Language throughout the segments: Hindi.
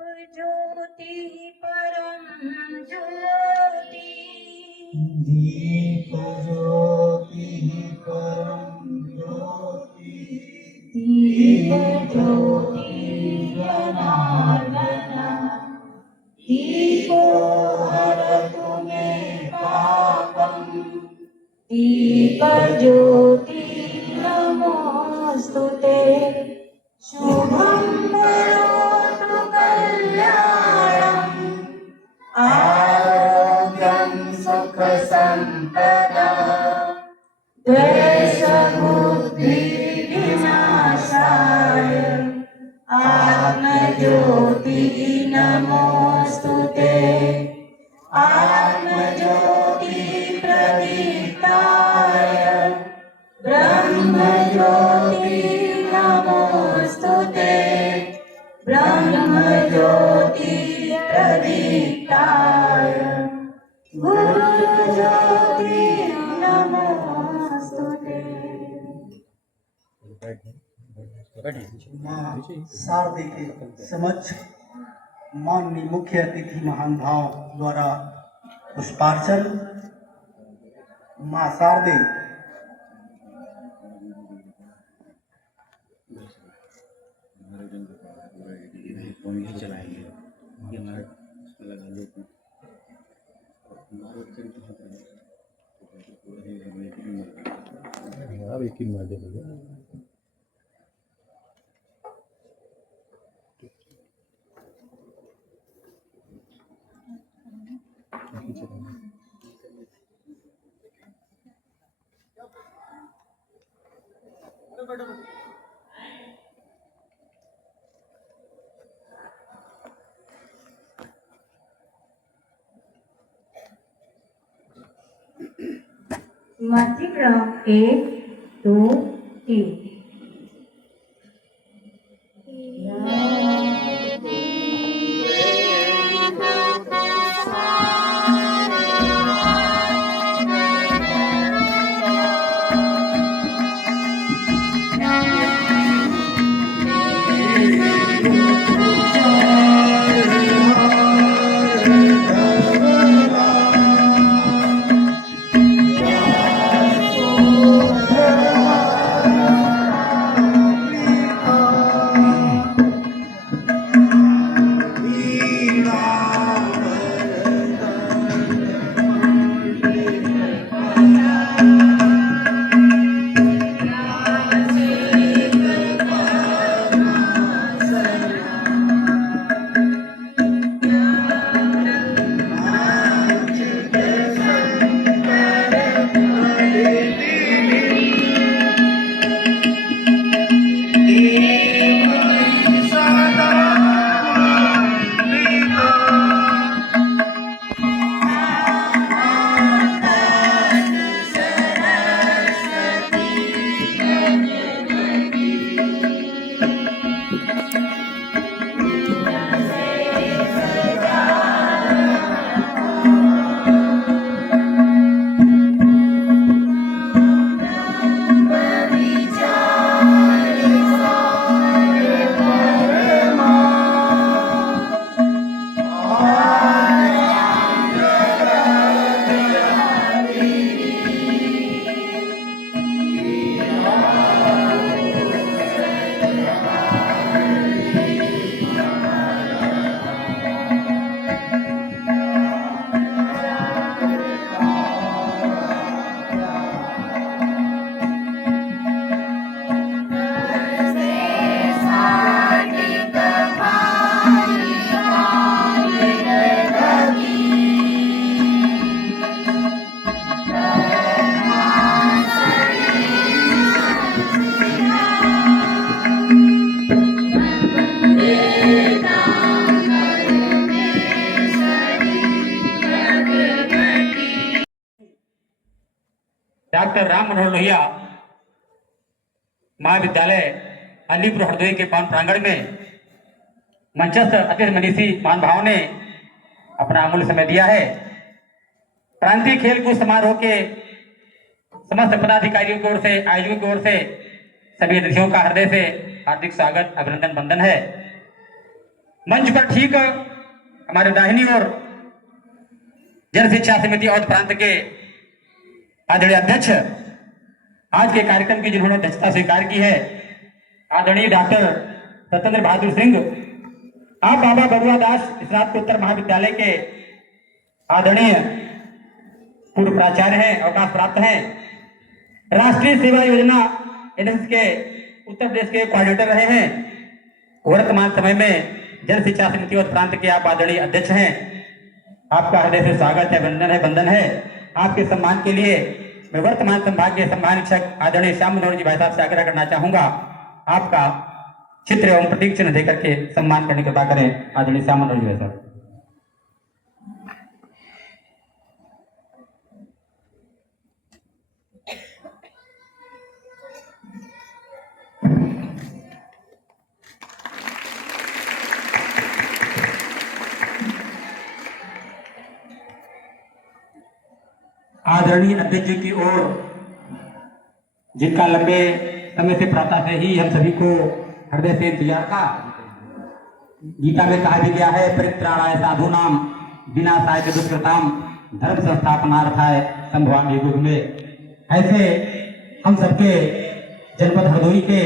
ज्योति परम ज्योति दीप ज्योति परम ज्योति दीप ज्योति जनार्दन दीपो हरतु मे पापम् दीप ज्योति नमोस्तुते शुभं करोतु कल्याणम् आरोग्यं सुखसम्पदा द्वेषबुद्धिविनाशाय आत्मज्योति नमोस्तुते आत्मज्योति प्रदीप्ताय ब्रह्मज्योति नमोस्तुते ब्रह्मज्योति प्रदीप्ताय गुरुज्योति नमोस्तुते। माँ शारदे के समक्ष माननीय मुख्य अतिथि महान भाव द्वारा पुष्पार्चन। माँ शारदे चलाएंगे अब एक ही मार देगा। Marching round 8, 2, 3. Doctor Ram Manohar Lohia महाविद्यालय अलीपुर हरदोई के पावन प्रांगण में मंचस्थ अतिथि मनीषी महान भाव ने अपना अमूल्य समय दिया है। प्रांतीय खेलकूद समारोह के समस्त पदाधिकारियों की ओर से, आयोजकों की ओर से सभी अतिथियों का हृदय से हार्दिक स्वागत, अभिनंदन, वंदन है। मंच पर ठीक हमारे दाहिनी ओर जन शिक्षा समिति और प्रांत के आदरणीय अध्यक्ष आज के कार्यक्रम की जिन्होंने अध्यक्षता स्वीकार की है, आदरणीय डॉक्टर सत्येंद्र बहादुर सिंह, आप बाबा बरुआ दास स्नातकोत्तर महाविद्यालय के आदरणीय पूर्व प्राचार्य हैं, अवकाश प्राप्त हैं, राष्ट्रीय सेवा योजना एनएसएस के उत्तर प्रदेश के कोऑर्डिनेटर रहे हैं, वर्तमान समय में जन शिक्षा समिति और प्रांत के आप आदरणीय अध्यक्ष हैं। आपका हृदय से स्वागत है, वंदन है। आपके सम्मान के लिए मैं वर्तमान संभाग के सम्मानित आदरणीय श्याम मनोहर जी भाई साहब से आग्रह करना चाहूंगा, आपका चित्र एवं प्रतीक चिन्ह देकर के सम्मान करने की कृपा करें। आदरणीय श्याम मनोहर जी भाई साहब। आदरणीय अध्यक्ष जी की ओर, जिनका लंबे समय से प्रातः से ही हम सभी को हृदय से इंतजार था। गीता में कहा भी गया है, परित्राणाय साधूनाम विनाशाय च दुष्कृताम धर्म संस्थापनार्थाय संभवामि युग में। ऐसे हम सबके जनपद हरदोई के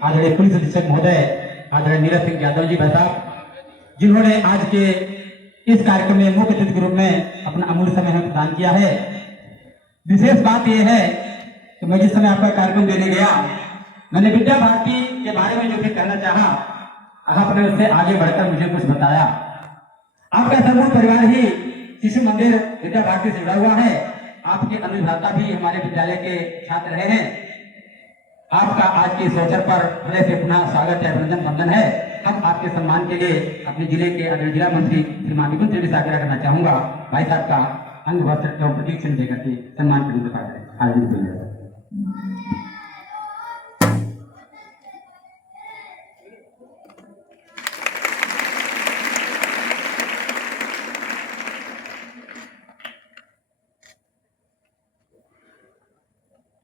आदरणीय पुलिस अधीक्षक महोदय आदरणीय नीरज सिंह यादव जी भाई साहब, जिन्होंने आज के इस कार्यक्रम में मुख्य अतिथि के रूप में अपना अमूल्य समय हमें प्रदान किया है। विशेष बात यह है कि मैं जिस समय आपका कार्यक्रम देने गया, मैंने विद्या भारती के बारे में जो भी कहना चाहा, आपने उससे आगे बढ़कर मुझे कुछ बताया। आपका समूह परिवार ही शिशु मंदिर विद्या भारती से जुड़ा हुआ है। आपके अनुदाता भी हमारे विद्यालय के छात्र रहे हैं। आपका आज के इस अवसर पर हृदय से पुनः स्वागत है, अभिनंदन वंदन है। हम आपके सम्मान के लिए अपने जिले के आदरणीय जिला मंत्री श्रीमान विपुल से आग्रह करना चाहूंगा, भाई साहब का अंग वस्त्र एवं प्रतीक चिन्ह देकर के सम्मान करने का आदरणीय।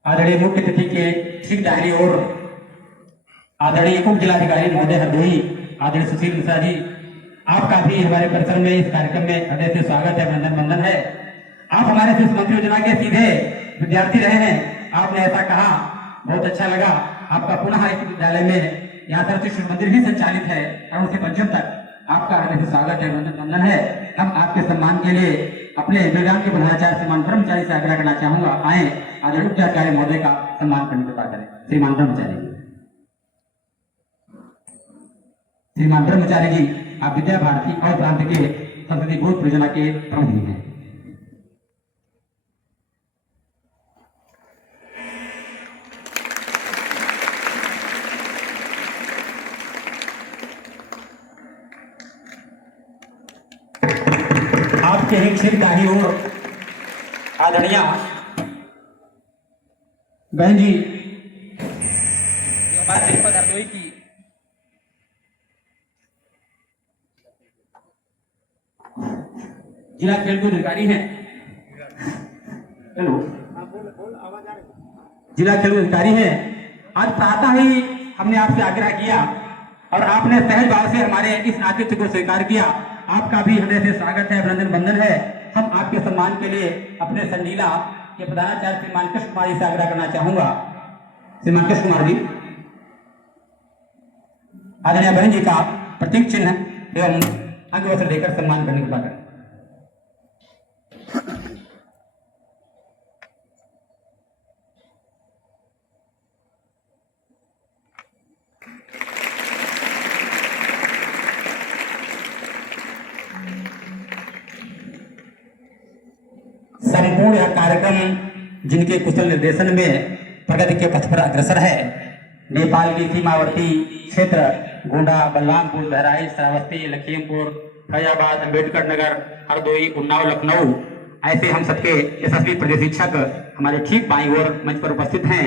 आदरणीय मुख्य अतिथि के ठीक दाहिनी ओर आदरणीय उप जिलाधिकारी महोदय हरदोई आदरणीय सुशील मिश्रा जी, आपका भी हमारे परिसर में इस कार्यक्रम में हृदय से स्वागत है, अभिनंदन वंदन है। आप हमारे शिशु मंदिर योजना के सीधे विद्यार्थी रहे हैं। आपने ऐसा कहा, बहुत अच्छा लगा। आपका पुनः इस विद्यालय में यहाँ पर शिशु मंदिर ही संचालित है और उसके पंचम तक आपका हृदय से स्वागत है, अभिनंदन वंदन है। हम आपके सम्मान के लिए अपने विज्ञान के प्रधानाचार्य श्रीमान ब्रह्मचारी से आग्रह करना चाहूंगा, आए आदरणीय उपाचार्य महोदय का सम्मान करने की कृपा करें। श्रीमान ब्रह्मचारी श्रीमान ब्रह्मचारी जी, आप विद्या भारती और प्रांत के संसदीय बोध परियोजना के प्रमुख हैं। आपके ही ठीक दाहिनी ओर आदरणीय बहन जी, हमारे जनपद हरदोई की जिला खेलकूद अधिकारी हैं। हेलो, जिला खेलकूद अधिकारी हैं। आज प्रातः ही हमने आपसे आग्रह किया और आपने सहज भाव से हमारे इस आतिथ्य को स्वीकार किया। आपका भी हृदय से स्वागत है, अभिनंदन वंदन है। हम आपके सम्मान के लिए अपने संडीला के प्रधानाचार्य श्रीमान कृष्ण कुमार जी से आग्रह करना चाहूंगा। श्रीमान कृष्ण कुमार जी, आदरणीय बहन जी का प्रतीक चिन्ह एवं अंग वस्त्र देकर सम्मान करने की बात है। संपूर्ण यह कार्यक्रम जिनके कुशल निर्देशन में प्रगति के पथ पर अग्रसर है, नेपाल की सीमावर्ती क्षेत्र गोंडा, बलरामपुर, बहराइच, श्रावस्ती, लखीमपुर, फैजाबाद, अम्बेडकर नगर, हरदोई, उन्नाव, लखनऊ, ऐसे हम सबके यशस्वी प्रदेश शिक्षक हमारे ठीक बाईं ओर मंच पर उपस्थित हैं।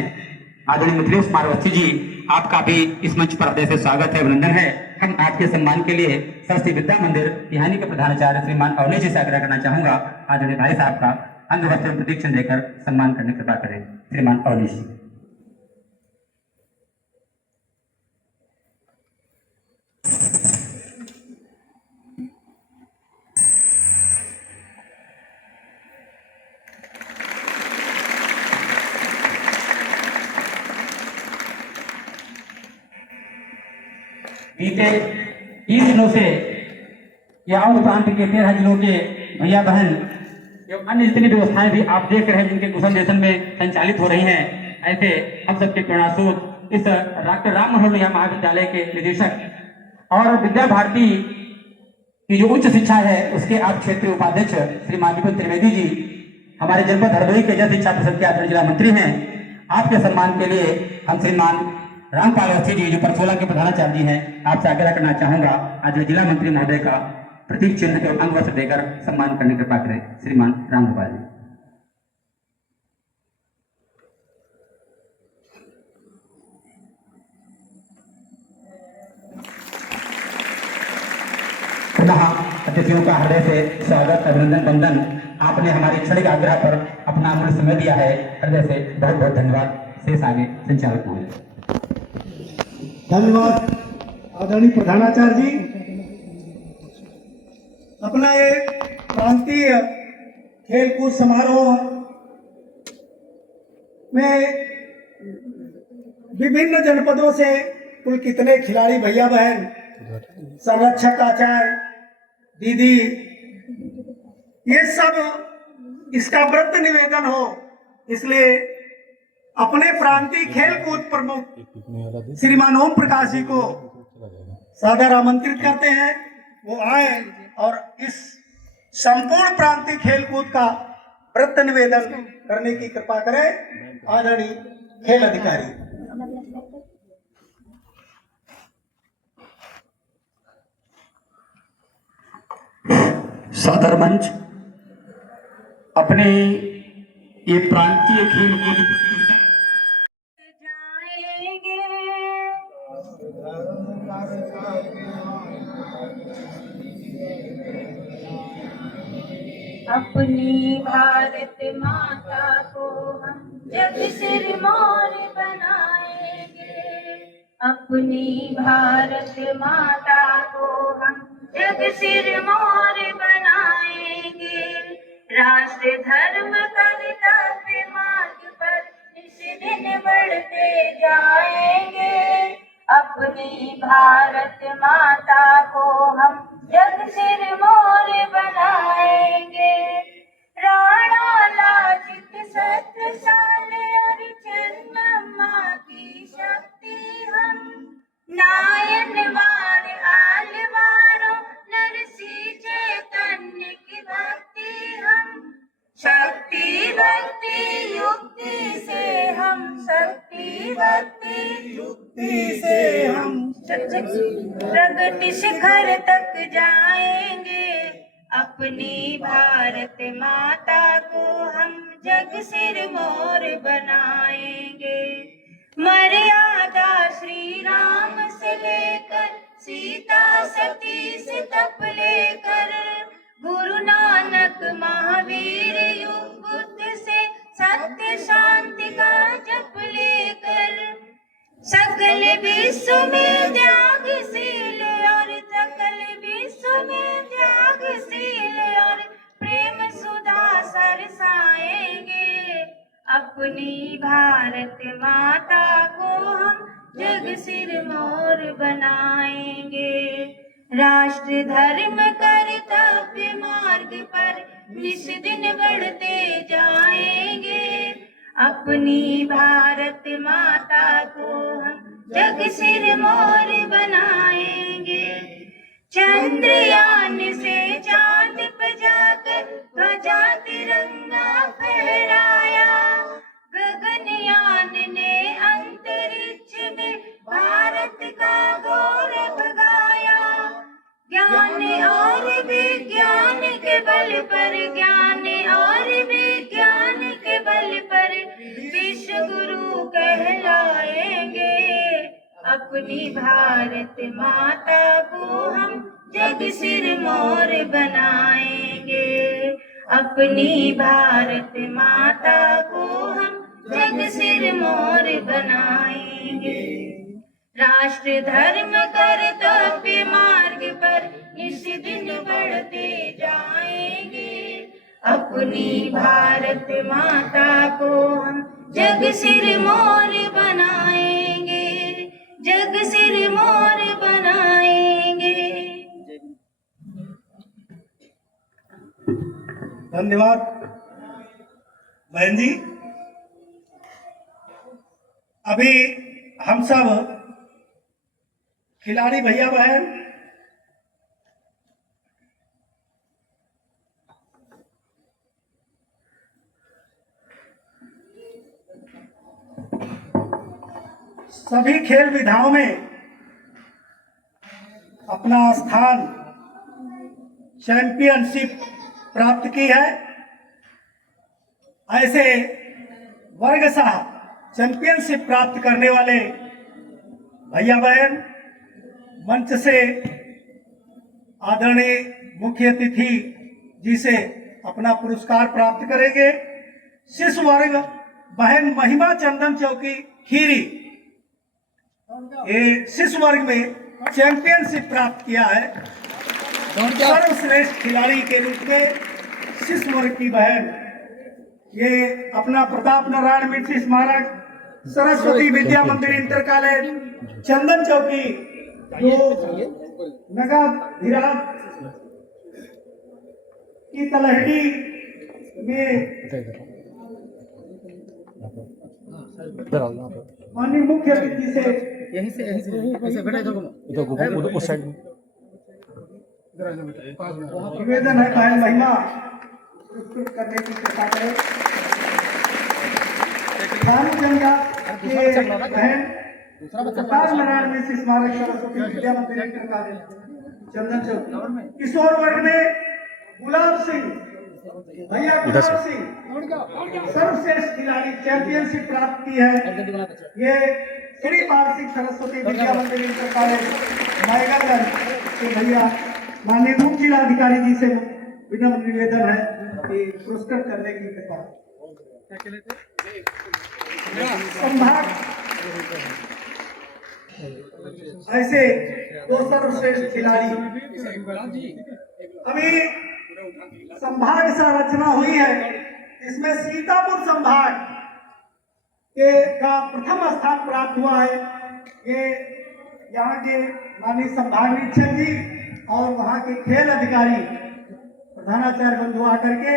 आदरणीय मिथिलेश कुमार अवस्थी जी, आपका भी इस मंच पर हृदय से स्वागत है, अभिनंदन है। हम आपके सम्मान के लिए सरस्वती विद्या मंदिर तिहानी के प्रधानाचार्य श्रीमान अवनीश जी से आग्रह करना चाहूंगा, आदरणीय भाई साहब का अंग वस्त्र प्रतीक चिन्ह देकर सम्मान करने की कृपा करें। श्रीमान अवनीश जी। बीते 30 दिनों से या और प्रांत के 13 जिलों के भैया बहन एवं अन्य जितनी व्यवस्थाएं भी आप देख रहे हैं जिनके कुशल देशन में संचालित हो रही हैं, ऐसे हम सबके प्रेरणास्रोत इस डॉक्टर राम मनोहर लोहिया महाविद्यालय के निदेशक और विद्या भारती की जो उच्च शिक्षा है उसके आप क्षेत्रीय उपाध्यक्ष श्रीमान दीपक त्रिवेदी जी हमारे जनपद हरदोई के जन शिक्षा परिषद के आदरणीय जिला मंत्री हैं। आपके सम्मान के लिए हम श्रीमान रामपाल अवस्थी जी जो परसोला के प्रधानाचार्य जी हैं आपसे आग्रह करना चाहूंगा आज जिला मंत्री महोदय का प्रतीक चिन्ह के अंग वस्त्र देकर सम्मान करने की कृपा करें। श्रीमान रामगोपाल जी। पुनः अतिथियों का हृदय से स्वागत अभिनंदन वंदन। आपने हमारे क्षणिक आग्रह पर अपना अमूल्य समय दिया है, हृदय से बहुत बहुत धन्यवाद। शेष आगे संचालक महोदय। धन्यवाद आदरणीय प्रधानाचार्य जी। अपना ये प्रांतीय खेलकूद समारोह में विभिन्न जनपदों से कुल कितने खिलाड़ी भैया बहन, संरक्षक आचार्य, दीदी, ये सब इसका व्रत निवेदन हो, इसलिए अपने प्रांतीय खेलकूद प्रमुख श्रीमान ओम प्रकाश जी को सादर आमंत्रित करते हैं, वो आए और इस संपूर्ण प्रांतीय खेलकूद का व्रत निवेदन करने की कृपा करें। आदरणीय खेल अधिकारी। सादर मंच अपने ये प्रांतीय खेल अपनी भारत माता को हम जग सिरमौर बनाएंगे। अपनी भारत माता को हम जग सिरमौर बनाएंगे। राष्ट्र धर्म कर्तव्य मार्ग पर इस दिन बढ़ते जाएंगे। अपनी भारत माता को हम जग सिरमौर बनाएंगे। राणा लाजित सत्रसाल और चन्नम्मा की शक्ति हम, नायन वार आलवारों नरसी चैतन्य की भक्ति हम। शक्ति भक्ति युक्ति से हम, शक्ति भक्ति युक्ति से हम प्रगति शिखर तक जाएंगे। अपनी भारत माता को हम जग सिरमौर बनाएंगे। मर्यादा श्री राम से लेकर सीता सती से तप लेकर, गुरु नानक महावीर युग बुद्ध से सत्य शांति का जप लेकर, सकल विश्व में त्यागशील और सकल विश्व में त्यागशील और प्रेम सुधा सरसाएंगे। अपनी भारत माता को हम जग सिरमौर बनाएंगे। राष्ट्र धर्म कर्तव्य मार्ग पर निस दिन बढ़ते जाएंगे। अपनी भारत माता को हम जग सिरमौर बनाएंगे। चंद्रयान से चांद पर जाकर ध्वजा तिरंगा फहराया। गगनयान ने अंतरिक्ष में भारत का गौरव गाया। ज्ञान और विज्ञान के बल पर, ज्ञान और विज्ञान के बल पर विश्व गुरु कहलाएंगे। अपनी भारत माता को हम जग सिरमौर बनाएंगे। अपनी भारत माता को हम जग सिरमौर बनाएंगे। राष्ट्र धर्म कर्तव्य मार्ग पर इस दिन बढ़ते जाएंगे। अपनी भारत माता को हम जग सिरमौर बनाएंगे। जग सिरमौर बनाएंगे। धन्यवाद बहन जी। अभी हम सब खिलाड़ी भैया बहन सभी खेल विधाओं में अपना स्थान चैंपियनशिप प्राप्त की है। ऐसे वर्गशाह चैंपियनशिप प्राप्त करने वाले भैया बहन मंच से आदरणीय मुख्य अतिथि जी से अपना पुरस्कार प्राप्त करेंगे। शिशु वर्ग बहन महिमा चंदन चौकी खीरी, ये शिशु वर्ग में चैंपियनशिप प्राप्त किया है। सर्वश्रेष्ठ खिलाड़ी के रूप में शिशु वर्ग की बहन ये अपना प्रताप नारायण मिश्र स्मारक सरस्वती विद्या मंदिर इंटर कॉलेज चंदन चौकी जो नगद धीराज की तलहटी में माननीय मुख्य अतिथि से यहीं से ऐसे बैठे इधर उस साइड में निवेदन है बहन महिमा पुरस्कृत करने की कृपा करें। रामचंद्र के बहन प्रताप नारायण मिश्र स्मारक सरस्वती विद्या मंदिर इंटर कॉलेज चंदन चौक। किशोर वर्ग में गुलाब सिंह भैया गुलाब सिंह सर्वश्रेष्ठ खिलाड़ी चैंपियनशिप प्राप्त की है। ये श्री पाल सिंह सरस्वती विद्या मंदिर इंटर कॉलेज मायगागंज के भैया माननीय मुख्य जिलाधिकारी जी से विनम्र निवेदन है कि पुरस्कृत करने की कृपा। संभाग ऐसे दो सर्वश्रेष्ठ खिलाड़ी अभी संभाग संरचना हुई है। इसमें सीतापुर संभाग के का प्रथम स्थान प्राप्त हुआ है। ये यहाँ के माननीय संभाग निरीक्षक जी और वहाँ के खेल अधिकारी प्रधानाचार्य बंधु आकर के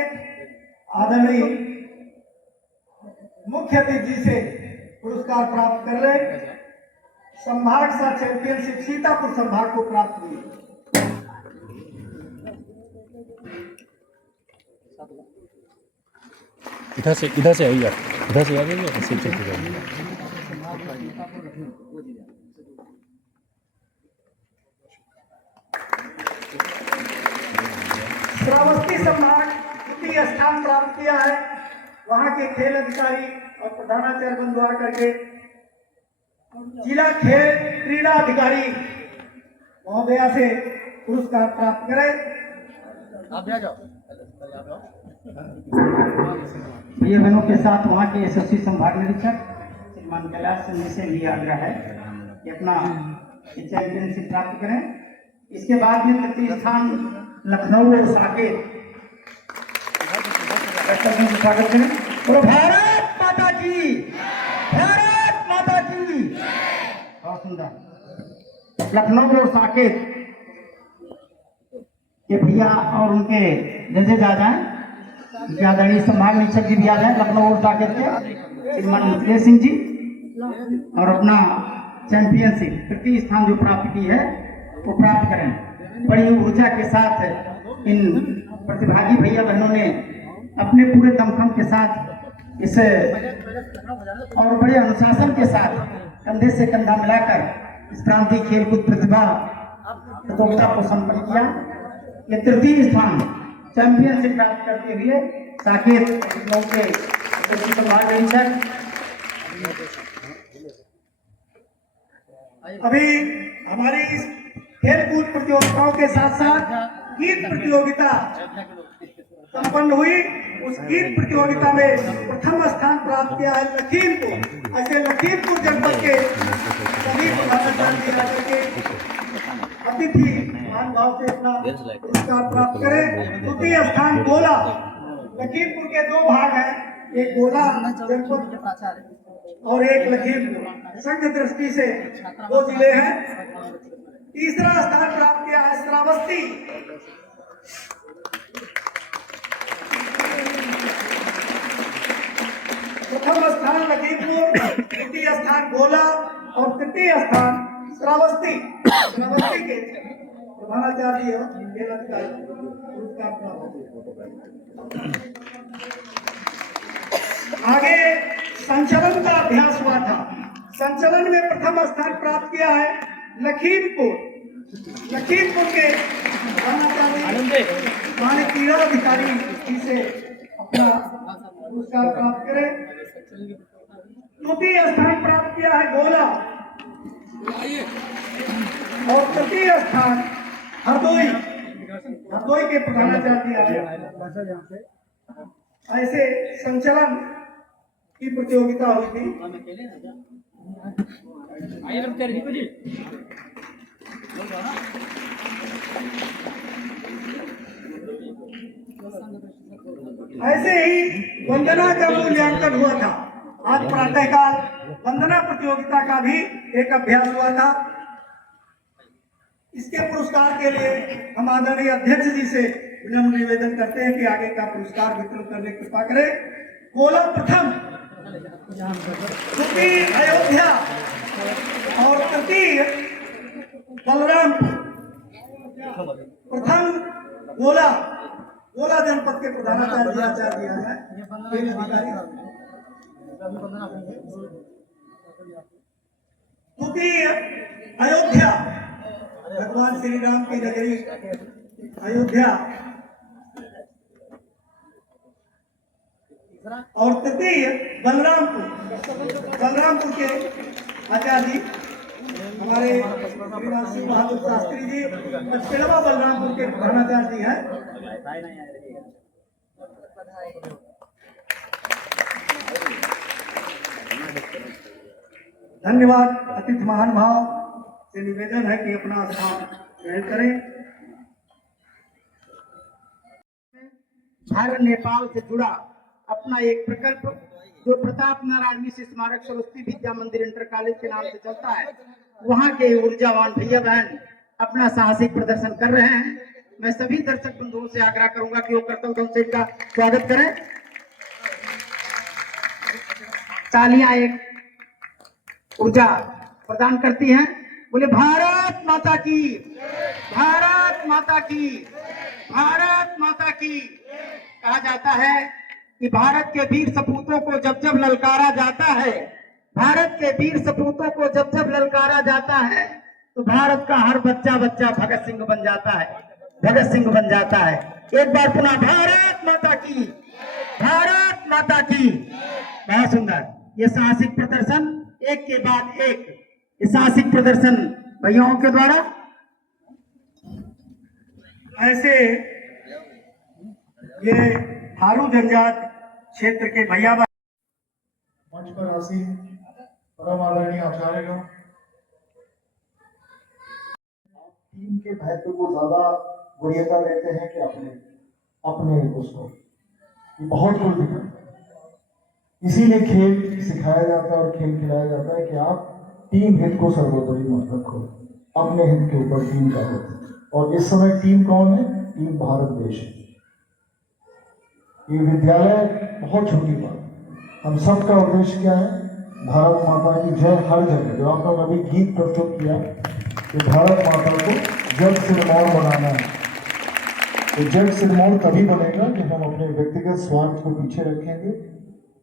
आदरणीय मुख्य अतिथि से पुरस्कार प्राप्त कर रहे। संभाग सा चैंपियनशिप सीतापुर संभाग को प्राप्त हुई। इधर से आइए, इधर से आइए, ऐसे चलते जाइए। श्रावस्ती संभाग द्वितीय स्थान प्राप्त किया है। वहाँ के खेल अधिकारी और प्रधानाचार्य बंधु आकर के जिला खेल क्रीड़ा अधिकारी महोदया से पुरस्कार प्राप्त करें। आप भी आ जाओ। ये बहनों के साथ वहाँ के एसएससी संभाग निरीक्षक श्रीमान कैलाश सिंह से भी आग्रह है कि अपना चैंपियनशिप प्राप्त करें। इसके बाद में तृतीय स्थान लखनऊ और साकेत स्वागत करें। और भारत माता की, भारत माता की। बहुत सुंदर। लखनऊ और साकेत के भैया और उनके जजे जा जाए, आदरणीय संभाग निरीक्षक जी भी आ जाए लखनऊ और साकेत के श्रीमान मुकेश सिंह जी, और अपना चैंपियनशिप तृतीय स्थान जो प्राप्त की है वो प्राप्त करें। बड़ी ऊर्जा के साथ इन प्रतिभागी भैया बहनों ने अपने पूरे दमखम के साथ इस और बड़े अनुशासन के साथ कंधे से कंधा मिलाकर इस प्रांतीय खेलकूद प्रतिभा प्रतियोगिता को संपन्न किया। ये तृतीय स्थान चैंपियनशिप प्राप्त करते हुए साकेत लखनऊ के संभाग निरीक्षक। अभी हमारी इस खेलकूद प्रतियोगिताओं के साथ साथ गीत प्रतियोगिता संपन्न हुई। उस गीत प्रतियोगिता में प्रथम स्थान प्राप्त किया है लखीमपुर। ऐसे लखीमपुर जनपद के सभी प्रधानाचार्य के अतिथि मान भाव से अपना पुरस्कार प्राप्त करें। द्वितीय स्थान गोला, लखीमपुर के दो भाग हैं, एक गोला जनपद और एक लखीमपुर। संघ दृष्टि से दो जिले हैं। तीसरा स्थान प्राप्त किया है श्रावस्ती। स्थान लखीमपुर, द्वितीय स्थान गोला और तृतीय स्थान श्रावस्ती के प्रधानाचार्य पुरस्कार प्राप्त। आगे संचलन का अभ्यास हुआ था। संचलन में प्रथम स्थान प्राप्त किया है लखीमपुर के प्रधानाचार्य माननीय क्रीड़ा अधिकारी जी से अपना पुरस्कार प्राप्त करें। द्वितीय स्थान प्राप्त किया है गोला और तृतीय स्थान हरदोई के प्रधानाचार्य आए। ऐसे संचलन की प्रतियोगिता हुई थी। ऐसे ही वंदना का मूल्यांकन हुआ था। आज प्रातःकाल वंदना प्रतियोगिता का भी एक अभ्यास हुआ था। इसके पुरस्कार के लिए हम आदरणीय अध्यक्ष जी से विनम्र निवेदन करते हैं कि आगे का पुरस्कार वितरण करने की कृपा करें। गोला प्रथम, द्वितीय अयोध्या और तृतीय बलरामपुर। प्रथम गोला जनपद के प्रधानाचार्य आचार्य है। द्वितीय अयोध्या, भगवान श्री राम की नगरी अयोध्या और तृतीय बलरामपुर के आचार्य हमारे श्रीनिवास सिंह बहादुर शास्त्री जी पचपेड़वा बलरामपुर के प्रधानाचार्य जी हैं। धन्यवाद। अतिथि महानुभाव से निवेदन है कि अपना स्थान ग्रहण करें। भारत नेपाल से जुड़ा अपना एक प्रकल्प जो प्रताप नारायण मिश्र स्मारक सरस्वती विद्या मंदिर इंटर कॉलेज के नाम से चलता है, वहाँ के ऊर्जावान भैया बहन अपना साहसिक प्रदर्शन कर रहे हैं। मैं सभी दर्शक बंधुओं से आग्रह करूंगा कि वो करतल ध्वनि से इनका स्वागत करें। तालियां एक ऊर्जा प्रदान करती हैं। बोले भारत माता की, भारत माता की, भारत माता की। कहा जाता है कि भारत के वीर सपूतों को जब जब ललकारा जाता है, भारत के वीर सपूतों को जब जब ललकारा जाता है, तो भारत का हर बच्चा भगत सिंह बन जाता है, भगत सिंह बन जाता है। एक बार पुनः भारत माता की, भारत माता की। बहुत सुंदर ये साहसिक प्रदर्शन, एक के बाद एक ये साहसिक प्रदर्शन भैयाओं के द्वारा। ऐसे ये थारू जनजात क्षेत्र के भैया मंच पर आसीन परम आदरणीय आचार्यगण, टीम के महत्व को ज्यादा वरीयता देते हैं कि अपने उसको, ये बहुत कुछ दिखता है। इसीलिए खेल सिखाया जाता है और खेल खिलाया जाता है कि आप टीम हित को सर्वोपरि मत रखो, अपने हित के ऊपर टीम का होता है। और इस समय टीम कौन है? टीम भारत देश है। ये विद्यालय बहुत छोटी बात है। हम सबका उद्देश्य क्या है? भारत माता की जय हर जगह। जो आप लोग अभी गीत प्रस्तुत किया कि भारत माता को जग सिरमौर बनाना है, तो जग सिरमौर तभी बनेगा कि हम अपने व्यक्तिगत स्वार्थ को पीछे रखेंगे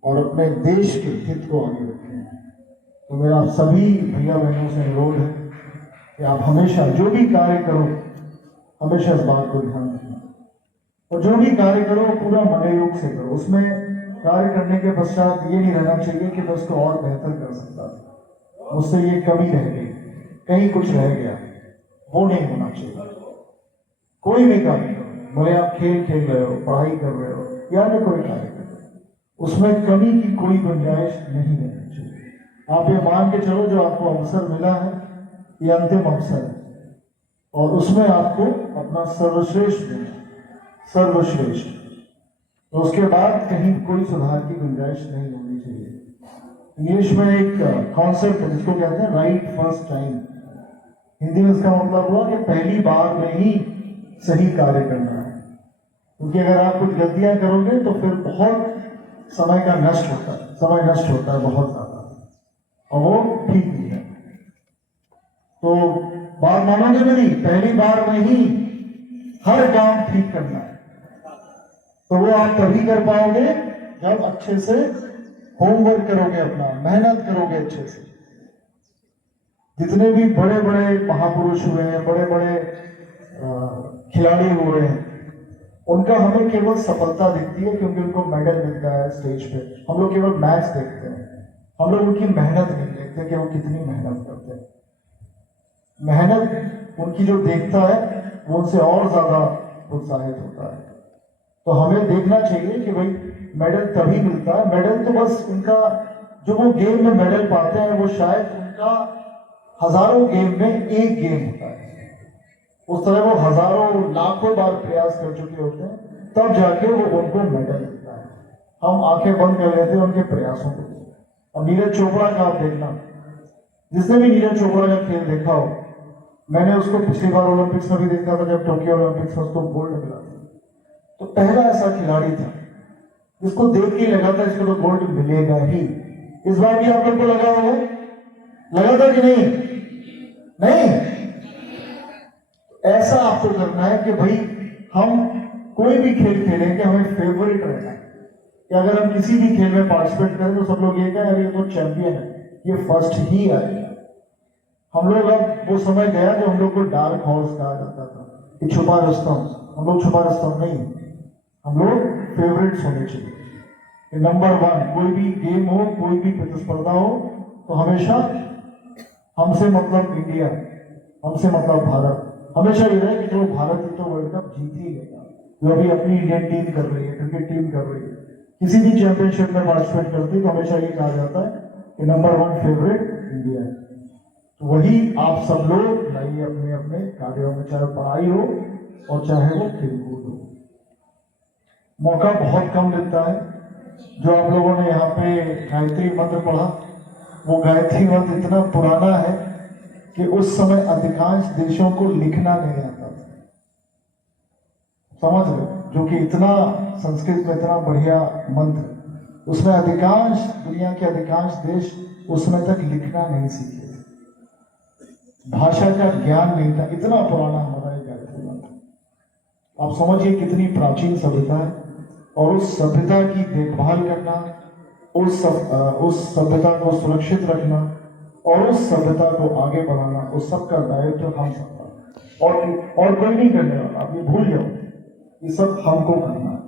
और अपने देश के हित को आगे रखेंगे। तो मेरा सभी भैया बहनों से अनुरोध है कि आप हमेशा जो भी कार्य करो, हमेशा इस बात को ध्यान रखना, और जो भी कार्य करो पूरा मनोयोग से करो। उसमें कार्य करने के पश्चात ये नहीं रहना चाहिए कि मैं उसको और बेहतर कर सकता था, मुझसे ये कमी रह गई, कहीं कुछ रह गया, वो नहीं होना चाहिए। कोई भी कार्य करो, भले आप खेल खेल रहे हो, पढ़ाई कर रहे हो या अन्य कोई कार्य कर रहे हो, उसमें कमी की कोई गुंजाइश नहीं रहनी चाहिए। आप ये मान के चलो जो आपको अवसर मिला है ये अंतिम अवसर है, और उसमें आपको अपना सर्वश्रेष्ठ देना, सर्वश्रेष्ठ। तो उसके बाद कहीं कोई सुधार की गुंजाइश नहीं होनी चाहिए। इंग्लिश में एक कॉन्सेप्ट है जिसको कहते हैं राइट फर्स्ट टाइम। हिंदी में इसका मतलब हुआ कि पहली बार में ही सही कार्य करना है, क्योंकि अगर आप कुछ गलतियां करोगे तो फिर बहुत समय का नष्ट होता है। समय नष्ट होता है बहुत ज्यादा, और वो ठीक नहीं है। तो बात मानोगे मेरी, पहली बार में ही हर काम ठीक करना है। तो वो आप तभी कर पाओगे जब अच्छे से होमवर्क करोगे, अपना मेहनत करोगे अच्छे से। जितने भी बड़े बड़े महापुरुष हुए हैं, बड़े बड़े खिलाड़ी हुए हैं, उनका हमें केवल सफलता दिखती है क्योंकि उनको मेडल मिलता है स्टेज पे। हम लोग केवल मैच देखते हैं, हम लोग उनकी मेहनत नहीं देखते कि वो कितनी मेहनत करते हैं। मेहनत उनकी जो देखता है वो उनसे और ज्यादा उत्साहित होता है। तो हमें देखना चाहिए कि भाई मेडल तभी मिलता है, मेडल तो बस उनका जो वो गेम में मेडल पाते हैं वो शायद उनका हजारों गेम में एक गेम होता है। उस तरह वो हजारों लाखों बार प्रयास कर चुके होते हैं, तब जाके वो उनको मेडल मिलता है। हम आंखें बंद कर लेते हैं उनके प्रयासों को। अब नीरज चोपड़ा का आप देखना, जिसने भी नीरज चोपड़ा का खेल देखा हो, मैंने उसको पिछली बार ओलंपिक्स में भी देखा था जब टोक्यो ओलंपिक्स में उसको गोल्ड मिला था। तो पहला ऐसा खिलाड़ी था जिसको देख के लगा था इसको तो गोल्ड मिलेगा ही। इस बार भी आप लोग को लगा होगा, लगा था कि नहीं? नहीं, ऐसा आपको करना है कि भाई हम कोई भी खेल खेलेंगे हमें फेवरेट रहना है कि अगर हम किसी भी खेल में पार्टिसिपेट करें तो सब लोग ये कहें अरे ये तो चैंपियन है, ये फर्स्ट ही आएगा। हम लोग अब वो समय गया जो हम लोग को डार्क हॉर्स कहा जाता था कि छुपा रुस्तम। हम लोग छुपा रुस्तम नहीं, हम लोग फेवरेट्स होने चाहिए। नंबर 1 कोई भी गेम हो, कोई भी प्रतिस्पर्धा हो, तो हमेशा हमसे मतलब इंडिया, हमसे मतलब भारत। हमेशा ये रहे कि जो भारत ही तो वर्ल्ड कप जीत ही लेगा। जो अभी अपनी इंडियन टीम कर रही है, क्रिकेट टीम कर रही है, किसी भी चैंपियनशिप में पार्टिसिपेट करती है तो हमेशा ये कहा जाता है कि नंबर 1 फेवरेट इंडिया है। तो वही आप सब लोग लाइए अपने अपने कार्यों में, चाहे पढ़ाई हो और चाहे वो खेलकूद हो। मौका बहुत कम मिलता है। जो आप लोगों ने यहाँ पे गायत्री मंत्र पढ़ा, वो गायत्री मंत्र इतना पुराना है कि उस समय अधिकांश देशों को लिखना नहीं आता था। समझ लो, जो कि इतना संस्कृत में इतना बढ़िया मंत्र, उसमें अधिकांश दुनिया के अधिकांश देश उस समय तक लिखना नहीं सीखे थे। भाषा का ज्ञान नहीं था, इतना पुराना हमारा ये गायत्री मंत्र। आप समझिए कितनी प्राचीन सभ्यता है, और उस सभ्यता की देखभाल करना, उस सभ्यता को सुरक्षित रखना और उस सभ्यता को आगे बढ़ाना, उस सब का दायित्व हम सबका, और कोई नहीं करने वाला। आप ये भूल जाओ, ये सब हमको करना है।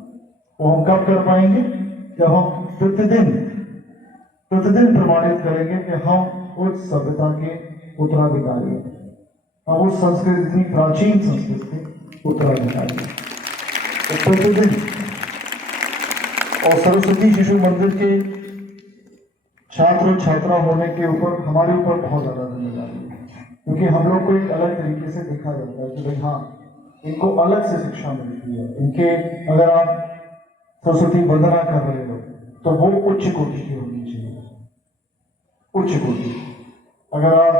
वो हम कब कर पाएंगे? जब हम प्रतिदिन प्रमाणित करेंगे कि हम उस सभ्यता के उत्तराधिकारी हैं, हम उस संस्कृति, इतनी प्राचीन संस्कृति के उत्तराधिकारी हैं। तो प्रतिदिन, और सरस्वती शिशु मंदिर के छात्र और छात्रा होने के ऊपर हमारे ऊपर बहुत ज्यादा जिम्मेदारी है, क्योंकि हम लोग को एक अलग तरीके से देखा जाता है कि भाई हाँ, इनको अलग से शिक्षा मिलती है। इनके अगर आप सरस्वती वंदना कर रहे हो तो वो उच्च कोटि की होनी चाहिए, उच्च कोटि। अगर आप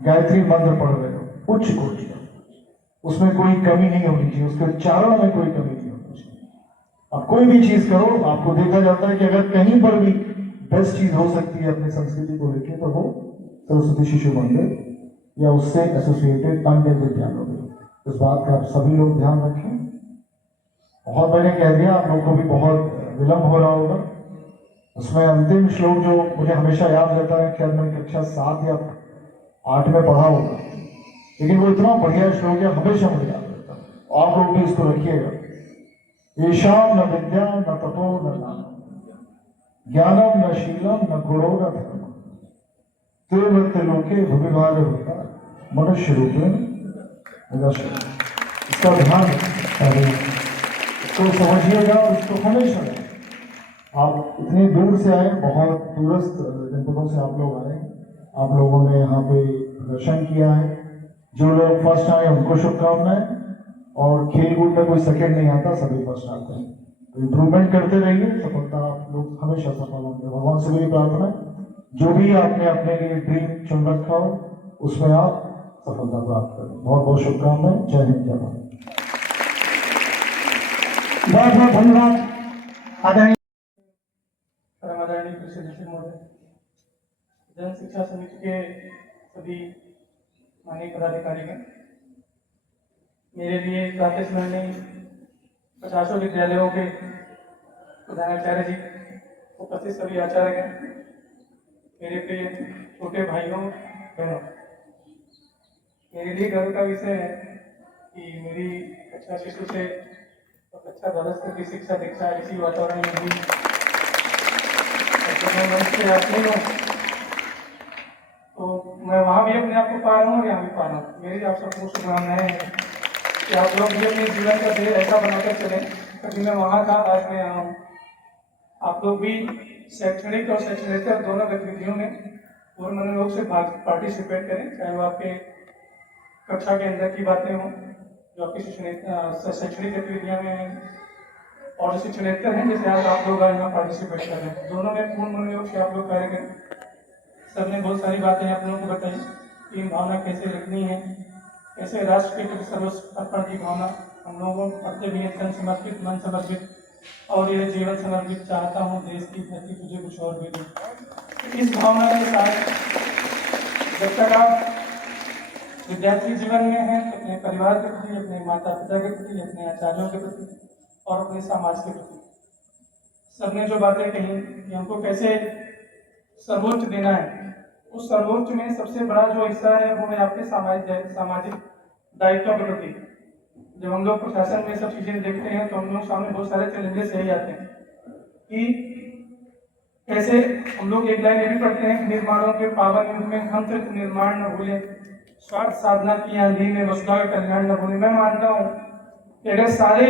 गायत्री मंत्र पढ़ रहे हो, उच्च कोटि, उसमें कोई कमी नहीं होनी चाहिए, उसके उच्चारण में कोई कमी नहीं होनी चाहिए। आप कोई भी चीज करो, आपको देखा जाता है कि अगर कहीं पर भी बेस्ट चीज हो सकती है अपनी संस्कृति को लेकर, तो वो सरस्वती शिशु मंदिर या उससे एसोसिएटेड अन्य विद्यालयों में। इस बात का आप सभी लोग ध्यान रखें। बहुत मैंने कह दिया, आप लोगों को भी बहुत विलंब हो रहा होगा। उसमें अंतिम श्लोक जो मुझे हमेशा याद रहता है, क्या मैंने कक्षा 7 या 8 में पढ़ा होगा, लेकिन वो इतना बढ़िया श्लोक है, हमेशा मुझे याद रहता है। आप लोग भी इसको रखिएगा। येषाम न विद्या न तपो न दानम, ज्ञानम न शीलम न गुणो न धर्म, त्रिलोके भूमिभार होता मनुष्य रूप में। इसका ध्यान इसको समझिएगा और इसको हमेशा। आप इतने दूर से आए, बहुत दूरस्थ जनपदों से आप लोग आए, आप लोगों ने यहाँ पे दर्शन किया है। जो लोग फर्स्ट आए उनको शुभकामनाएं, और खेलकूद में कोई सेकेंड नहीं आता, सभी फर्स्ट आते हैं। तो इम्प्रूवमेंट करते रहिए, सफलता आप लोग हमेशा सफल होंगे। भगवान से मेरी प्रार्थना है, जो भी आपने अपने लिए ड्रीम चुन रखा हो उसमें आप सफलता प्राप्त करें। बहुत बहुत शुभकामनाएं। जय हिंद, जय भारत। बहुत बहुत धन्यवाद आदरणीय सदस्य महोदय, जन शिक्षा समिति के सभी माननीय पदाधिकारीगण, मेरे लिए प्रातःस्मरणीय 50 विद्यालयों के प्रधानाचार्य जी, उपस्थित सभी आचार्यगण, मेरे प्रिय छोटे भाइयों बहनों, मेरे लिए गर्व का विषय है कि मेरी कक्षा शिशु से कक्षा द्वादश तक की शिक्षा दीक्षा इसी वातावरण में हुई। जब मैं मंच पे आती हूँ तो मैं वहाँ भी अपने आप को पा रहा हूँ और यहाँ भी पा रहा हूँ। मेरी आप सबको शुभकामनाएं हैं कि आप लोग भी अपने जीवन का ध्येय ऐसा बनाकर चलें। कभी मैं वहाँ था, आज मैं यहाँ हूँ। आप लोग भी शैक्षणिक और शैक्षणिक दोनों गतिविधियों में पूर्ण मनोयोग से पार्टिसिपेट करें, चाहे वो आपके कक्षा के अंदर की बातें हों, जो आपकी शैक्षणिक गतिविधियां में और जो शिक्षणेतर हैं, जैसे आज आप लोग यहाँ पार्टिसिपेट कर रहे हैं, दोनों में पूर्ण मनोयोग से आप लोग कार्य करें। सबने बहुत सारी बातें आप लोगों को बताई, टीम भावना कैसे रखनी है, कैसे राष्ट्र के प्रति सर्वसमर्पण की भावना, हम लोगों को पढ़ते भी तन समर्पित, मन समर्पित और यह जीवन समर्पित, चाहता हूँ देश की धरती तुझे कुछ और भी दे। इस भावना के साथ जब तक आप विद्यार्थी जीवन में हैं, अपने परिवार के प्रति, अपने माता पिता के प्रति, अपने आचार्यों के प्रति और अपने समाज के प्रति, सबने जो बातें कही कि हमको कैसे सर्वोच्च देना है, उस सर्वोच्च में सबसे बड़ा जो हिस्सा है वो है आपके सामाजिक दायित्वों के प्रति। जब हम लोग प्रशासन में सब चीजें देखते हैं तो हम लोग सामने बहुत सारे चैलेंजेस यही आते हैं कि कैसे हम लोग एक लाइन ये भी पढ़ते हैं कि निर्माणों के पावन युग में हम त्रित निर्माण न भूले, स्वार्थ साधना की आंधी में वसुधा का कल्याण न भूले। मैं मानता हूँ कि अगर सारे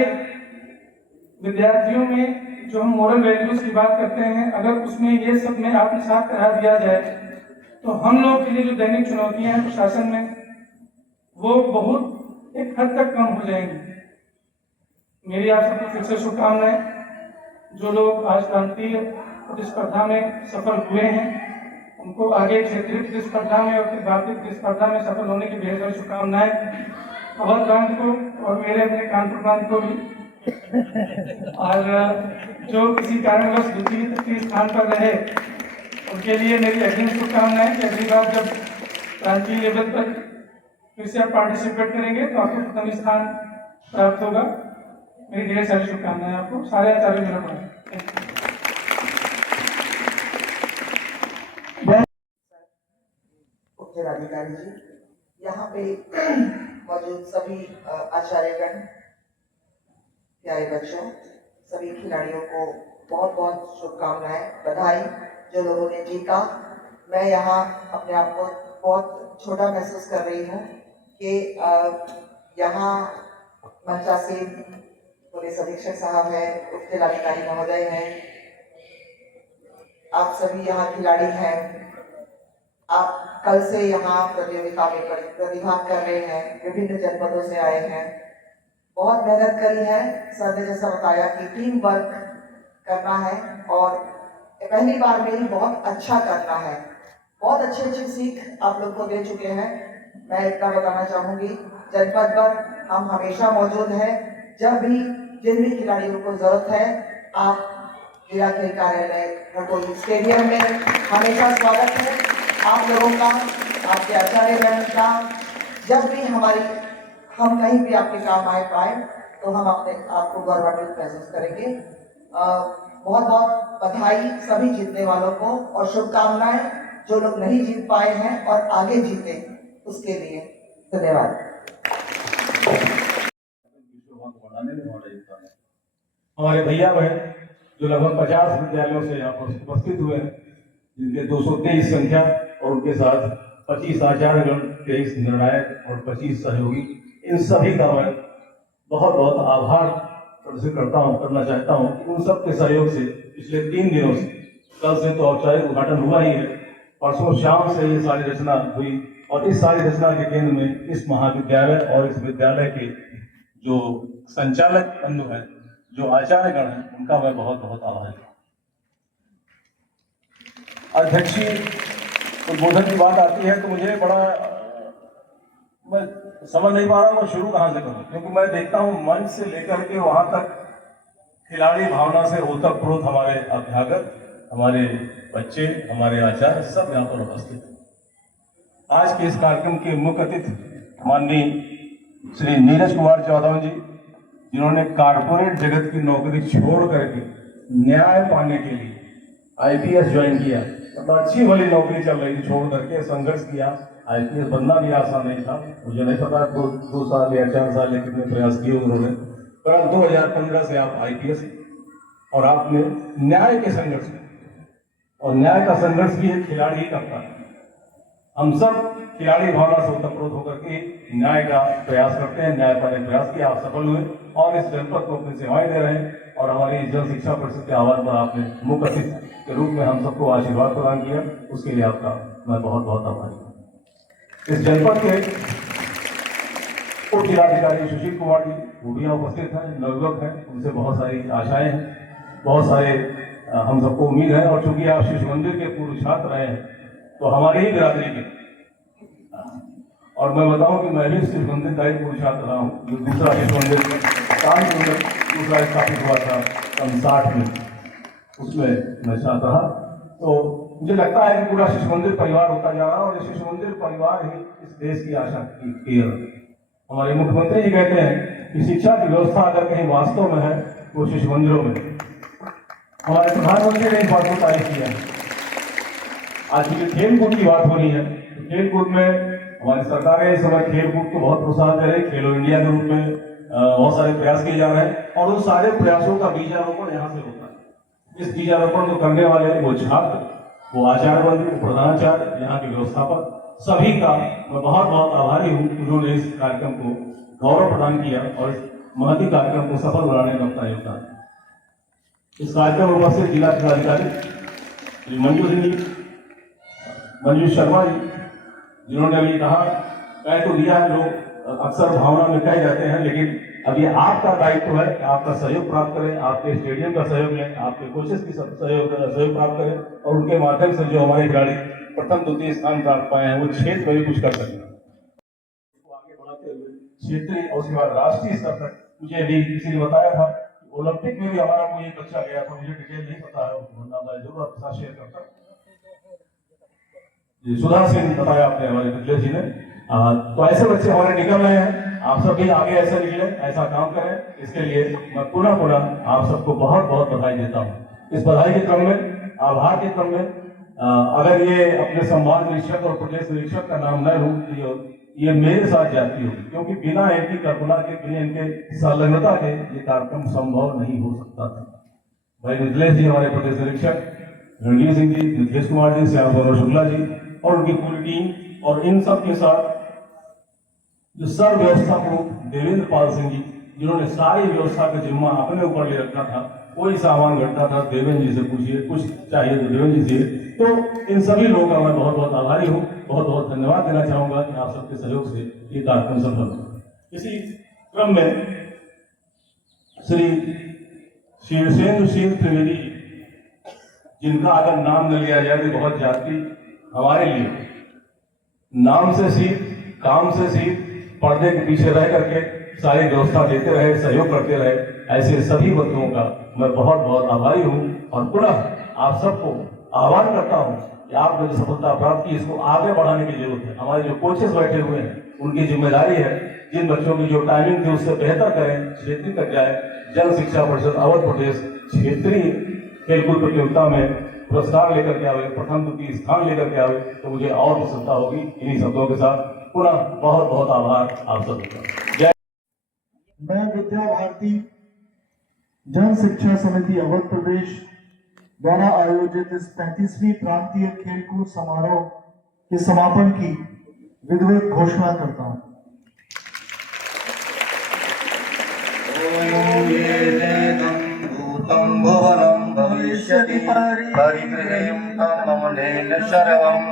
विद्यार्थियों में जो हम मोरल वैल्यूज की बात करते हैं, अगर उसमें ये सब में आत्मसात करा दिया जाए तो हम लोग के लिए जो दैनिक चुनौतियां हैं प्रशासन में, वो बहुत एक हद तक कम हो जाएंगी। मेरी आप सबको फिर से शुभकामनाएं। जो लोग आज प्रांतीय प्रतिस्पर्धा में सफल हुए हैं, उनको आगे क्षेत्रीय प्रतिस्पर्धा में और फिर भारतीय प्रतिस्पर्धा में सफल होने की ढेर सारी शुभकामनाएं। अवध प्रांत को और मेरे अपने कानपुर प्रांत को भी, और जो किसी कारणवश द्वितीय तृतीय स्थान पर रहे उनके लिए मेरी अग्रिम शुभकामनाएं कि अगली बार जब प्रांतीय लेवल पर फिर से आप पार्टिसिपेट करेंगे तो आपको प्रथम स्थान प्राप्त होगा। मेरी ढेर सारी शुभकामनाएं आपको, सारे आचार्य मेरा पढ़ा। उपजिलाधिकारी जी, यहाँ पे मौजूद सभी आचार्यगण, प्यारे बच्चों, सभी खिलाड़ियों को बहुत बहुत शुभकामनाएं, बधाई। जो लोगों ने जीता, मैं यहाँ अपने आप को बहुत छोटा महसूस कर रही हूँ कि यहाँ मंचासीन पुलिस अधीक्षक साहब हैं, उप जिलाधिकारी महोदय हैं, आप सभी यहाँ खिलाड़ी हैं, आप कल से यहाँ प्रतियोगिता में प्रतिभाग कर रहे हैं, विभिन्न जनपदों से आए हैं, बहुत मेहनत करी है। सर ने जैसा बताया कि टीम वर्क करना है और पहली बार मेरी बहुत अच्छा करना है। बहुत अच्छी सीख आप लोग को दे चुके हैं। मैं इतना बताना चाहूंगी, जनपद पर हम हमेशा मौजूद हैं। जब भी जिन भी खिलाड़ियों को जरूरत है, आप जिला खेल कार्यालय भटोली स्टेडियम में हमेशा स्वागत है आप लोगों का, आपके आचार्यगण का। जब भी हम कहीं भी आपके काम आए पाए तो हम अपने आपको गौरवान्वित महसूस करेंगे। बहुत बहुत बधाई सभी जीतने वालों को और शुभकामनाएं जो लोग नहीं जीत पाए हैं और आगे जीते उसके लिए। धन्यवाद। हमारे भैया बहन जो लगभग 50 विद्यालयों से यहाँ पर उपस्थित हुए हैं, जिनके 223 संख्या और उनके साथ 25 आचार्यगण, 23 निर्णायक और 25 सहयोगी, इन सभी का मैं बहुत बहुत आभार प्रदर्शित करना चाहता हूँ कि उन सब के सहयोग से पिछले 3 दिनों से, कल से तो औपचारिक उद्घाटन हुआ ही है, परसों शाम से ये सारी रचना हुई और इस सारी रचना के केंद्र में इस महाविद्यालय और इस विद्यालय के जो संचालक बंधु हैं, जो आचार्यगण हैं, उनका मैं बहुत बहुत आभारी हूँ। अध्यक्षी उद्बोधन की बात आती है तो मुझे बड़ा, मैं समझ नहीं पा रहा हूँ मैं शुरू कहाँ से करूँ, क्योंकि मैं देखता हूँ मंच से लेकर के वहां तक खिलाड़ी भावना से ओतप्रोत हमारे अभ्यागत हमारे बच्चे, हमारे आचार्य सब यहाँ पर उपस्थित हैं। आज के इस कार्यक्रम के मुख्य अतिथि माननीय श्री नीरज कुमार यादव जी, जिन्होंने कारपोरेट जगत की नौकरी छोड़ करके न्याय पाने के लिए आईपीएस ज्वाइन किया। तो अच्छी वाली नौकरी चल रही थी, छोड़ करके संघर्ष किया। आईपीएस बनना भी आसान नहीं था, मुझे नहीं पता 2 साल या 4 साल या कितने प्रयास किए उन्होंने, पर 2015 से आप आईपीएस और आपने न्याय के संघर्ष किया, और न्याय का संघर्ष भी एक खिलाड़ी ही करता है। हम सब खिलाड़ी भावना से ओतप्रोत होकर के न्याय का प्रयास करते हैं, न्याय पाने का प्रयास किया, आप सफल हुए और इस जनपद को अपनी सेवाएं दे रहे हैं। और हमारी जन शिक्षा परिषद के आह्वान पर आपने मुख्य अतिथि के रूप में हम सबको आशीर्वाद प्रदान किया, उसके लिए आपका मैं बहुत बहुत आभारी हूँ। इस जनपद के उप जिलाधिकारी सुशील कुमार जी, वो भी यहाँ उपस्थित हैं, नवयुवक हैं, उनसे बहुत सारी आशाएं हैं, बहुत सारे हम सबको उम्मीद है। और चूंकि आप शिशु मंदिर के पूर्व छात्र रहे हैं, तो हमारे ही बिरादरी के, और मैं बताऊं कि मैं भी शिशु मंदिर का ही पूर्व छात्र रहा हूँ, जो दूसरा शिशु मंदिर दूसरा स्थापित हुआ था सन 60 में, उसमें मैं छात्र रहा। तो मुझे लगता है कि पूरा शिशु मंदिर परिवार होता जा रहा है, और ये शिशु मंदिर परिवार ही इस देश की आशा की हमारे मुख्यमंत्री जी कहते हैं कि शिक्षा की व्यवस्था अगर कहीं वास्तव में है वो शिशु मंदिरों में। हमारे प्रधानमंत्री ने इस बात को तारीफ किया है। आज की खेलकूद की बात हो रही है, तो खेलकूद में हमारी सरकारें इस समय खेलकूद को बहुत प्रोत्साहन दे रही है। खेलो इंडिया के रूप में बहुत सारे प्रयास किए जा रहे हैं, और उन सारे प्रयासों का बीजारोपण यहाँ से होता है। इस बीजारोपण को करने वाले वो छात्र, वो आचार्य वर्ग, वो प्रधानाचार्य, यहाँ के व्यवस्थापक, सभी का मैं बहुत बहुत आभारी हूँ। उन्होंने इस कार्यक्रम को गौरव प्रदान किया और इस महती कार्यक्रम को सफल बनाने में अपना योगदान। इस कार्यक्रम में उपस्थित जिला जिलाधिकारी श्री मंजू शर्मा जी, जिन्होंने अभी कहा, कह तो दिया है, लोग अक्सर भावना में कह जाते हैं, लेकिन अब ये आपका दायित्व है कि आपका सहयोग प्राप्त करें, आपके स्टेडियम का सहयोग लें, आपके कोचेस की सहयोग प्राप्त करें, और उनके माध्यम से जो हमारे खिलाड़ी प्रथम द्वितीय स्थान प्राप्त पाए हैं वो क्षेत्र में भी कुछ कर सकें। आगे बढ़ाते हुए क्षेत्रीय और उसके बाद राष्ट्रीय स्तर तक, मुझे अभी किसी ने बताया था ओलंपिक में भी हमारा कोई एक बच्चा गया था, मुझे डिटेल नहीं पता है, वरना मैं जरूर आपके साथ शेयर करता हूँ। सुधा सिंह बताया आपने, हमारे मिथिलेश जी ने। तो ऐसे बच्चे हमारे निकल रहे हैं, आप सब भी आगे ऐसे निकले, ऐसा काम करें। इसके लिए मैं पुनः आप सबको बहुत बहुत बधाई देता हूँ। इस बधाई के क्रम में, आभार के क्रम में, अगर ये अपने संभाग निरीक्षक और प्रदेश निरीक्षक का नाम न लूं तो ये मेरे साथ जाती होगी, क्योंकि बिना इनकी कल्पना के, बिना इनके संलग्नता के ये कार्यक्रम संभव नहीं हो सकता था। भाई मिथिलेश जी हमारे प्रदेश निरीक्षक, रणवीर सिंह जी, नितीश कुमार जी, श्याम मनोहर शुक्ला जी और उनकी पूरी टीम, और इन सब के साथ जो सर्व व्यवस्था प्रमुख देवेंद्र पाल सिंह जी, जिन्होंने सारी व्यवस्था का जिम्मा अपने ऊपर ले रखा था। कोई सामान घटता था देवेंद्र जी से पूछिए, कुछ चाहिए तो देवेंद्र जी से। तो इन सभी लोगों का मैं बहुत बहुत आभारी हूँ, बहुत बहुत धन्यवाद देना चाहूंगा कि आप सबके सहयोग से ये कार्यक्रम सफल हुआ। इसी क्रम में श्री शिवसेन शील त्रिवेदी, जिनका अगर नाम न लिया जाए तो बहुत जाति, हमारे लिए नाम से सीट, काम से सीट, पर्दे के पीछे रह करके सारी व्यवस्था देते रहे, सहयोग करते रहे, ऐसे सभी बंधुओं का मैं बहुत बहुत आभारी हूँ। और पुनः आप सबको आह्वान करता हूँ कि आपने जो सफलता प्राप्त की, इसको आगे बढ़ाने की जरूरत है। हमारे जो कोचेस बैठे हुए हैं, उनकी जिम्मेदारी है, जिन बच्चों की जो टाइमिंग थी उससे बेहतर करें, क्षेत्रीय तक जाए। जन शिक्षा परिषद अवध प्रदेश क्षेत्रीय खेलकूद प्रतियोगिता में पुरस्कार लेकर के आवे, प्रथम द्वितीय स्थान लेकर के आवे, तो मुझे और प्रसन्नता होगी। इन्हीं शब्दों के साथ पुनः बहुत बहुत आभार आप सबका। जय। मैं विद्या भारती जन शिक्षा समिति अवध प्रदेश द्वारा आयोजित इस 35वीं प्रांतीय खेलकूद समारोह के समापन की विधिवत घोषणा करता हूँ। भुवनं भविष्यति परिगृह्यं तमनेन सर्वं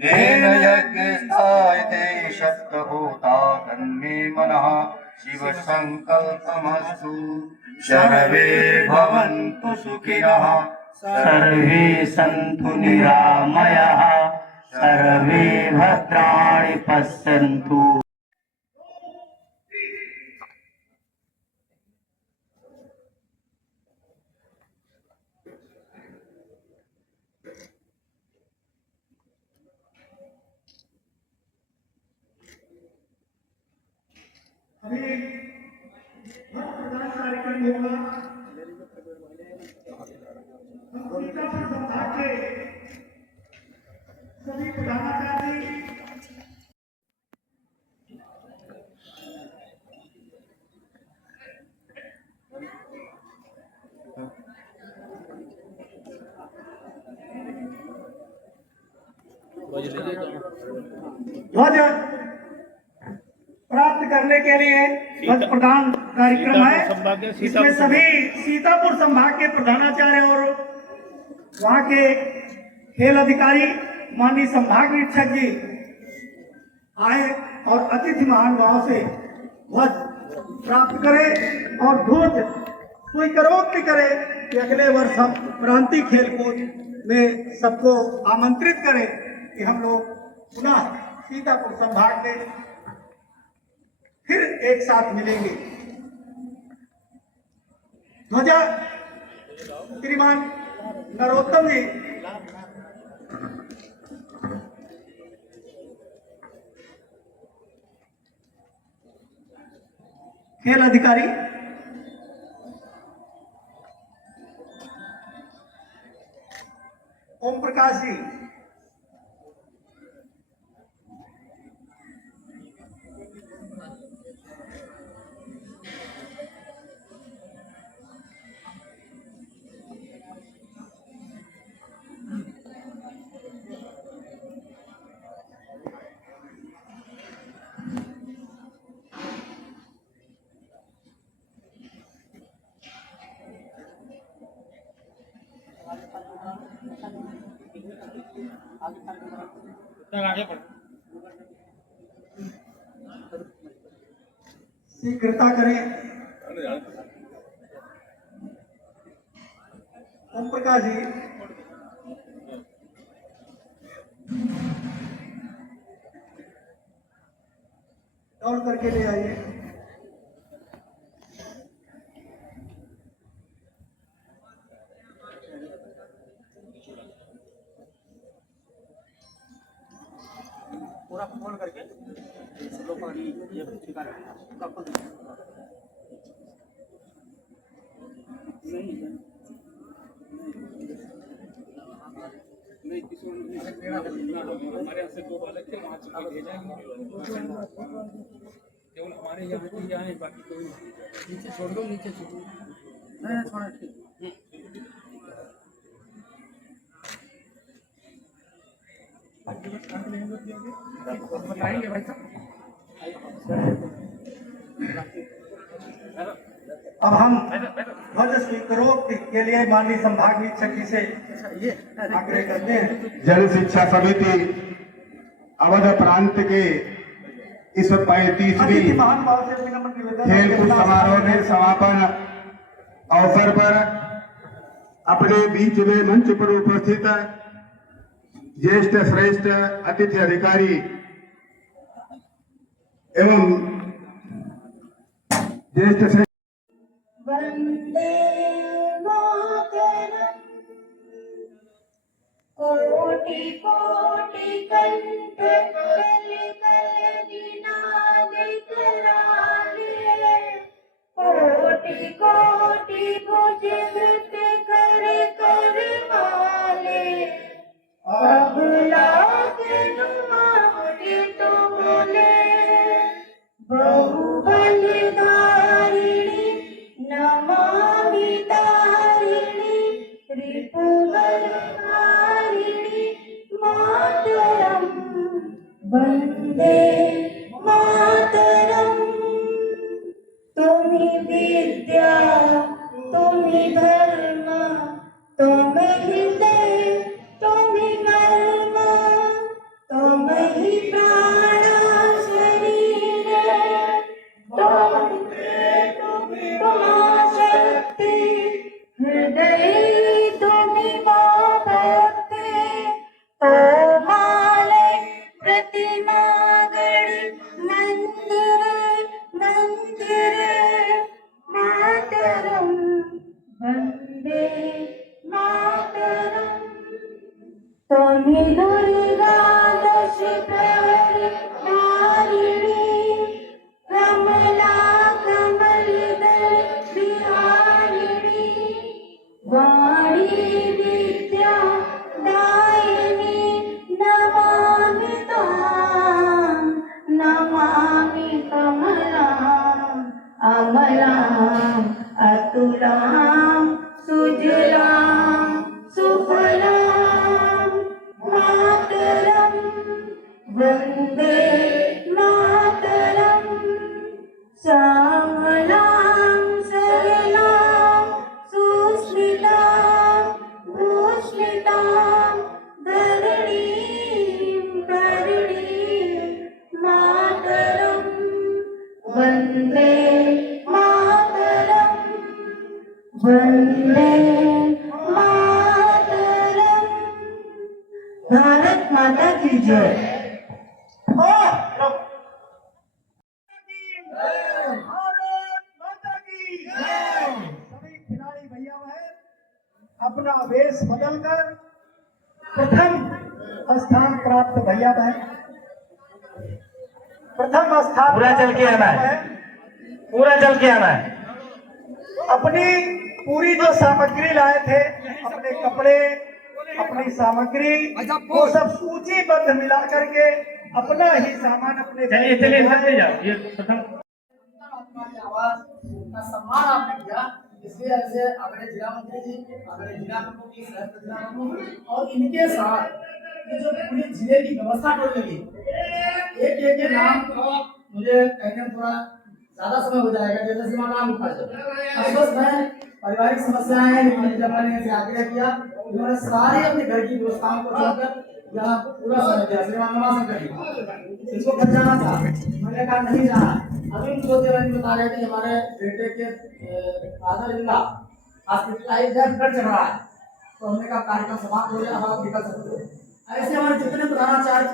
येन यज्ञस्थायते शक्तभूता तन्मे मनः शिव संकल्पमस्तु। सर्वे भवन्तु सुखिनः, सर्वे सन्तु निरामयाः, सर्वे भद्राणि पश्यन्तु। अभी मतदान कार्यक्रम होगा। हम सीतापुर संभाग के सभी प्रधानाचार्य ध्वज प्राप्त करने के लिए ध्वज प्रदान कार्यक्रम है। इसमें सभी सीतापुर संभाग के प्रधानाचार्य और वहाँ के खेल अधिकारी माननीय संभाग निरीक्षक जी आए और अतिथि महानुभाव से ध्वज प्राप्त करें और ध्वज स्वीकारोक्ति करें कि अगले वर्ष हम प्रांतीय खेलकूद में सबको आमंत्रित करें कि हम लोग पुनः सीतापुर संभाग में फिर एक साथ मिलेंगे। ध्वजा श्रीमान नरोत्तम जी खेल अधिकारी ओम प्रकाश जी शीघ्रता करें। ओम प्रकाश जी दौड़ करके ले आइए। पूरा फोन करके सब लोग को ये स्वीकार हमारे यहाँ से 2 बालक थे, वहाँ चुके भेजा केवल हमारे यहाँ के आए, बाकी कोई नीचे छोड़ दो, नीचे छोड़ दो। नहीं छोड़ा ठीक बताएंगे भाई साहब। अब हम ध्वज स्वीकारोक्ति के लिए माननीय संभाग निरीक्षक जी से आग्रह करते हैं। जन शिक्षा समिति अवध प्रांत के इस 35वीं खेलकूद समारोह के समापन अवसर पर अपने बीच में मंच पर उपस्थित ज्येष्ठ श्रेष्ठ अतिथि अधिकारी एवं ज्येष्ठ श्रेष्ठ वंदे मातरम कोटि कोटि कंठ कल कल निनाद कराले कोटि कोटि भुजगत कर कर माले अब लागन मारे तुमने बहुबल धारिणी नमामि तारिणी रिपुबल हारिणी मातरम वंदे मातरम। तुम्ही विद्या तुम्ही धर्म तुम्ही हृदय तुम्ही मर्म तुम्ही प्राण शरीर तुम्ही शक्ति हृदय तुम्ही भक्ति माले प्रतिमा गणी मंदिर मंदिर मातरम वंदे श्यामलां अतुलां सुजलां सुफलां मातरं वन्दे मातरं श्यामलां सरलां सुस्मितां भूस्मितां धरणीं मातरं वन्दे मातरं वन्दे मातरं। भारत माता की जय। सभी खिलाड़ी भैया बहन अपना वेश बदलकर प्रथम स्थान प्राप्त भैया बहन प्रथम स्थान पूरा चल के आना है, पूरा चल के आना है। अपनी पूरी जो सामग्री लाए थे, अपने कपड़े, अपनी सामग्री वो सब सूचीबद्ध मिला करके अपना ही सामान अपने चलिए चलिए चलते जाओ। ये प्रथम आवाज का सम्मान आपने किया, इसलिए ऐसे अपने जिला मंत्री जी, अपने जिला प्रमुख जी, जिला प्रमुख और इनके साथ ये जो पूरी जिले की व्यवस्था कर लगी, एक एक के नाम मुझे कहने में थोड़ा ज्यादा समय हो जाएगा, जैसे सीमा नाम लिखा जाए। अफसोस है पारिवारिक समस्याएं हैं, लेकिन जब मैंने इनसे आग्रह किया, इन्होंने सारी अपने घर की व्यवस्थाओं को छोड़कर यहाँ पूरा समय दिया। श्रीमान नवाशंकर जी इनको घर जाना था, मैंने कहा नहीं जाना। अभी दो दिन बता रहे थे हमारे बेटे के फादर इन लॉ हॉस्पिटलाइज्ड है, ब्लड चढ़ रहा है, तो हमने कहा कार्यक्रम समाप्त हो गया, अब आप निकल सकते हो। ऐसे हमारे जितने प्रधानाचार्य